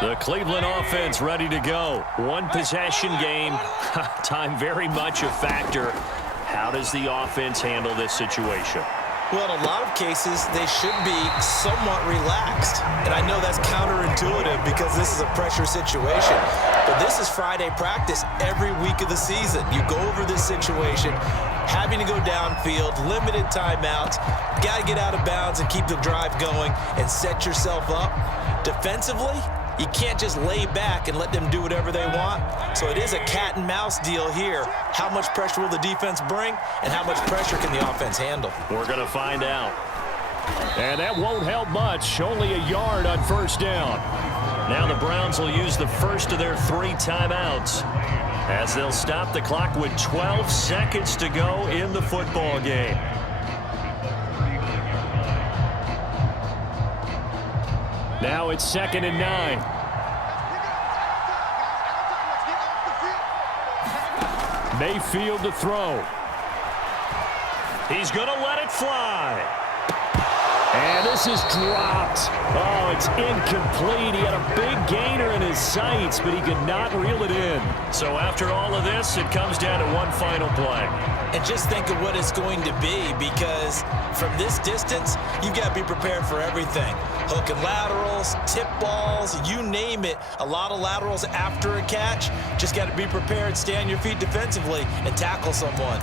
The Cleveland offense ready to go. One possession game. Time very much a factor. How does the offense handle this situation? Well, in a lot of cases, they should be somewhat relaxed. And I know that's counterintuitive because this is a pressure situation. But this is Friday practice every week of the season. You go over this situation, having to go downfield, limited timeouts, got to get out of bounds and keep the drive going and set yourself up. Defensively, you can't just lay back and let them do whatever they want. So it is a cat and mouse deal here. How much pressure will the defense bring, and how much pressure can the offense handle? We're going to find out. And that won't help much. Only a yard on first down. Now the Browns will use the first of their 3 timeouts as they'll stop the clock with 12 seconds to go in the football game. Now it's 2nd and 9. Mayfield to throw. He's going to let it fly. And this is dropped. Oh, it's incomplete. He had a big gainer in his sights, but he could not reel it in. So after all of this, it comes down to one final play. And just think of what it's going to be, because from this distance, you've got to be prepared for everything. Hook and laterals, tip balls, you name it. A lot of laterals after a catch. Just got to be prepared, stay on your feet defensively, and tackle someone.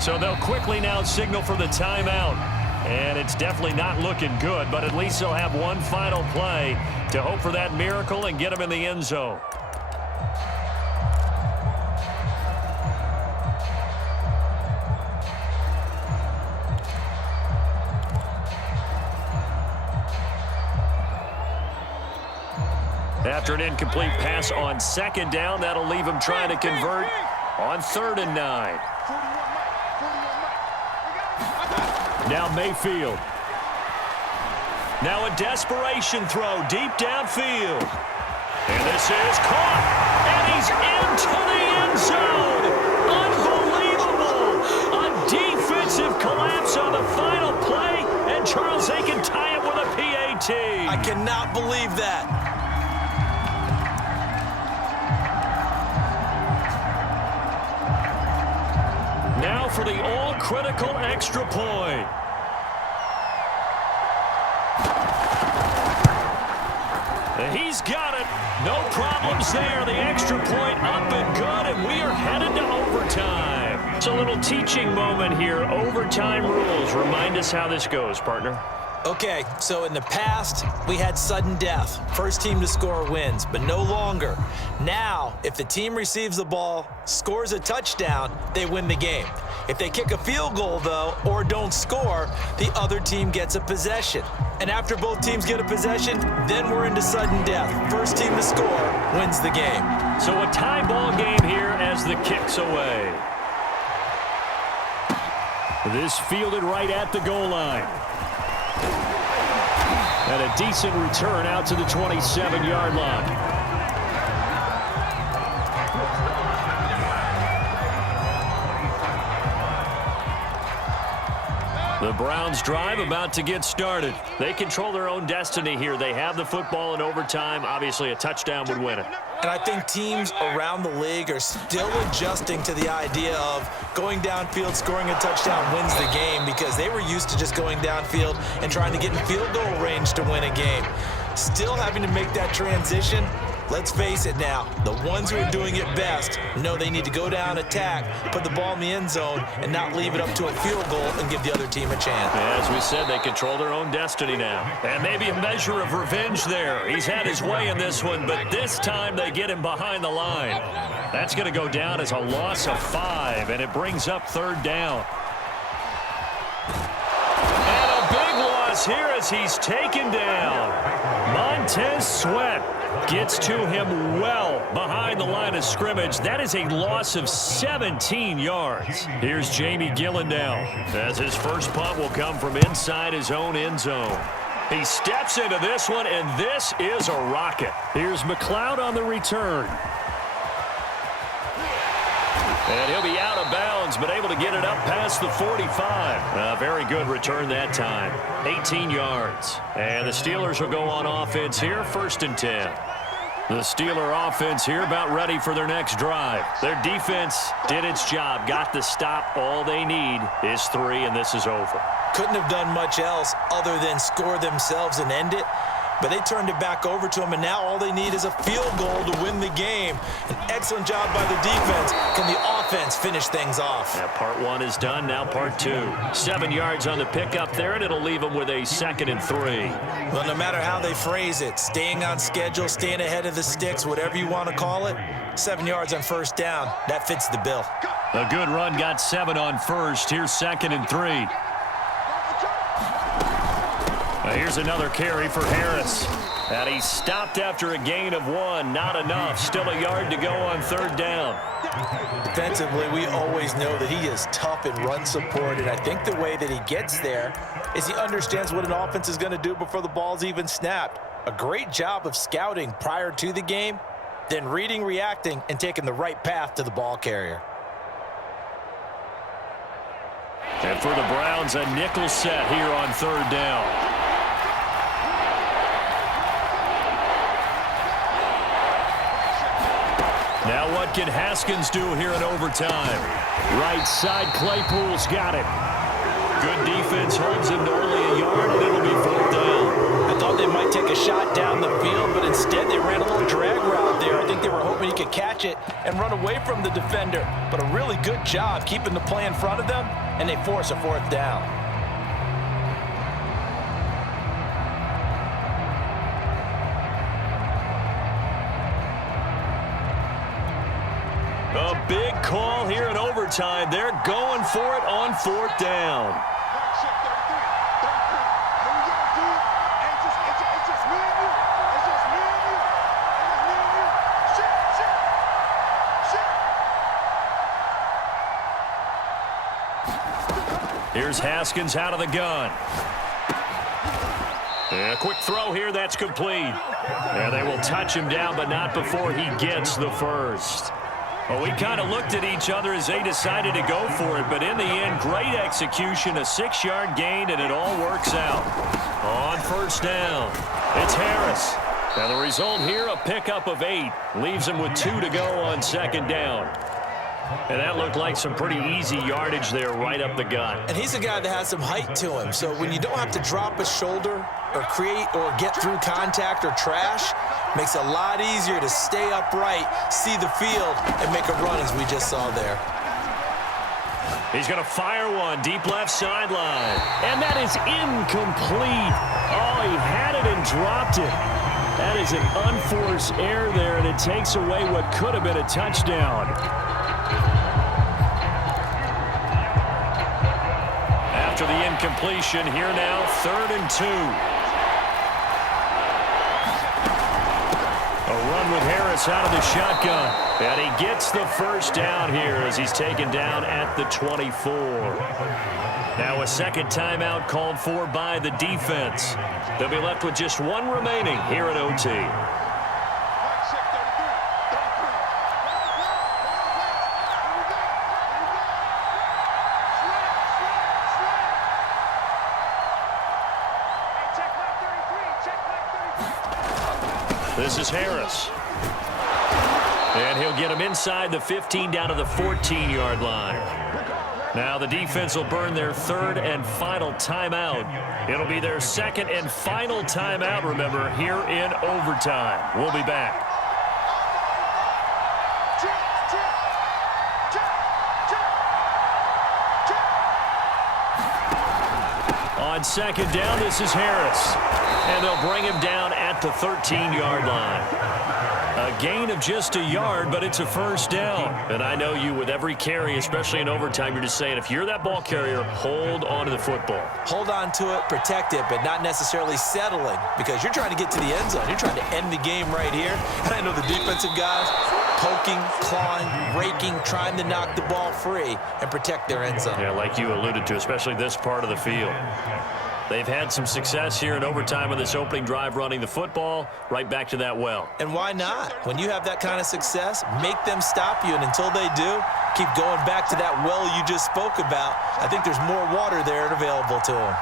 So they'll quickly now signal for the timeout. And it's definitely not looking good, but at least they'll have one final play to hope for that miracle and get them in the end zone. After an incomplete pass on 2nd down, that'll leave them trying to convert on 3rd and 9. Now Mayfield. Now a desperation throw deep downfield. And this is caught. And he's into the end zone. Unbelievable. A defensive collapse on the final play. And Charles, they can tie it with a PAT. I cannot believe that. Now for the all-critical extra point. He's got it. No problems there. The extra point up and good, and we are headed to overtime. It's a little teaching moment here. Overtime rules. Remind us how this goes, partner. Okay, so in the past, we had sudden death. First team to score wins, but no longer. Now, if the team receives the ball, scores a touchdown, they win the game. If they kick a field goal, though, or don't score, the other team gets a possession. And after both teams get a possession, then we're into sudden death. First team to score wins the game. So a tie ball game here as the kick's away. This fielded right at the goal line. And a decent return out to the 27-yard line. The Browns drive about to get started. They control their own destiny here. They have the football in overtime. Obviously, a touchdown would win it. And I think teams around the league are still adjusting to the idea of going downfield, scoring a touchdown wins the game, because they were used to just going downfield and trying to get in field goal range to win a game. Still having to make that transition. Let's face it now, the ones who are doing it best know they need to go down, attack, put the ball in the end zone, and not leave it up to a field goal and give the other team a chance. As we said, they control their own destiny now. And maybe a measure of revenge there. He's had his way in this one, but this time they get him behind the line. That's going to go down as a loss of 5, and it brings up 3rd down. And a big loss here as he's taken down. Montez Sweat gets to him well behind the line of scrimmage. That is a loss of 17 yards. Here's Jamie Gillen now, as his first punt will come from inside his own end zone. He steps into this one, and this is a rocket. Here's McLeod on the return. And he'll be out of bounds, but able to get it up past the 45. Very good return that time. 18 yards. And the Steelers will go on offense here, 1st and 10. The Steeler offense here about ready for their next drive. Their defense did its job, got the stop. All they need is 3, and this is over. Couldn't have done much else other than score themselves and end it. But they turned it back over to him, and now all they need is a field goal to win the game. An excellent job by the defense. Can the offense finish things off? Yeah, part 1 is done, now part 2. 7 yards on the pickup there, and it'll leave them with a 2nd and 3. Well, no matter how they phrase it, staying on schedule, staying ahead of the sticks, whatever you want to call it, 7 yards on 1st down, that fits the bill. A good run, got 7 on 1st. Here's 2nd and 3. Here's another carry for Harris. And he stopped after a gain of 1. Not enough. Still a yard to go on 3rd down. Defensively, we always know that he is tough in run support, and I think the way that he gets there is he understands what an offense is going to do before the ball's even snapped. A great job of scouting prior to the game, then reading, reacting, and taking the right path to the ball carrier. And for the Browns, a nickel set here on 3rd down. Now what can Haskins do here in overtime? Right side, Claypool's got it. Good defense holds him to only a yard, and it'll be 4th down. I thought they might take a shot down the field, but instead they ran a little drag route there. I think they were hoping he could catch it and run away from the defender. But a really good job keeping the play in front of them, and they force a 4th down. A big call here in overtime. They're going for it on 4th down. Here's Haskins out of the gun. And a quick throw here, that's complete. And they will touch him down, but not before he gets the first. Well, we kind of looked at each other as they decided to go for it, but in the end, great execution, a 6-yard gain, and it all works out. On 1st down, it's Harris. And the result here, a pickup of 8. Leaves him with 2 to go on 2nd down. And that looked like some pretty easy yardage there right up the gut. And he's a guy that has some height to him, so when you don't have to drop a shoulder or create or get through contact or trash, makes it a lot easier to stay upright, see the field, and make a run as we just saw there. He's going to fire one deep left sideline. And that is incomplete. Oh, he had it and dropped it. That is an unforced error there, and it takes away what could have been a touchdown. After the incompletion, here now, 3rd and 2. A run with Harris out of the shotgun. And he gets the 1st down here as he's taken down at the 24. Now a 2nd timeout called for by the defense. They'll be left with just 1 remaining here at OT. This is Harris. And he'll get him inside the 15 down to the 14-yard line. Now the defense will burn their 3rd and final timeout. It'll be their 2nd and final timeout, remember, here in overtime. We'll be back. On 2nd down, this is Harris. And they'll bring him down at the 13-yard line. A gain of just a yard, but it's a 1st down. And I know you, with every carry, especially in overtime, you're just saying, if you're that ball carrier, hold on to the football. Hold on to it, protect it, but not necessarily settling, because you're trying to get to the end zone. You're trying to end the game right here. And I know the defensive guys poking, clawing, raking, trying to knock the ball free and protect their end zone. Yeah, like you alluded to, especially this part of the field. They've had some success here in overtime on this opening drive running the football right back to that well. And why not? When you have that kind of success, make them stop you, and until they do, keep going back to that well you just spoke about. I think there's more water there and available to them.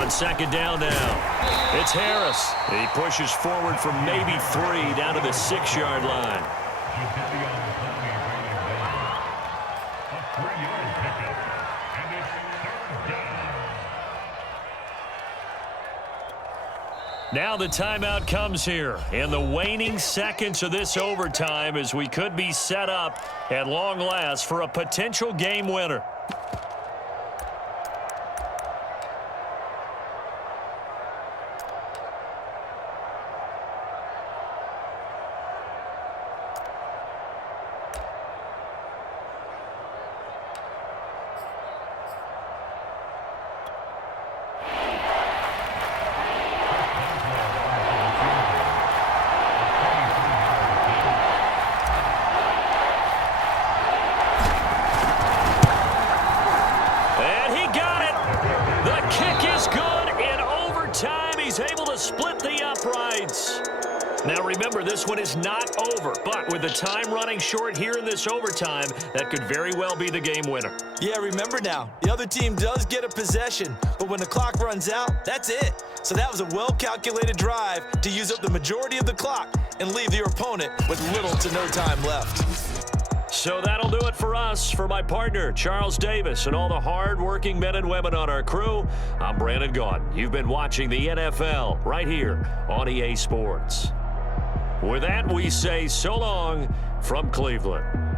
On second down now, it's Harris. He pushes forward from maybe 3 down to the 6-yard line. Now the timeout comes here in the waning seconds of this overtime as we could be set up at long last for a potential game winner. Now remember, this one is not over, but with the time running short here in this overtime, that could very well be the game winner. Yeah, remember now, the other team does get a possession, but when the clock runs out, that's it. So that was a well-calculated drive to use up the majority of the clock and leave your opponent with little to no time left. So that'll do it for us. For my partner, Charles Davis, and all the hard-working men and women on our crew, I'm Brandon Gaudin. You've been watching the NFL right here on EA Sports. With that, we say so long from Cleveland.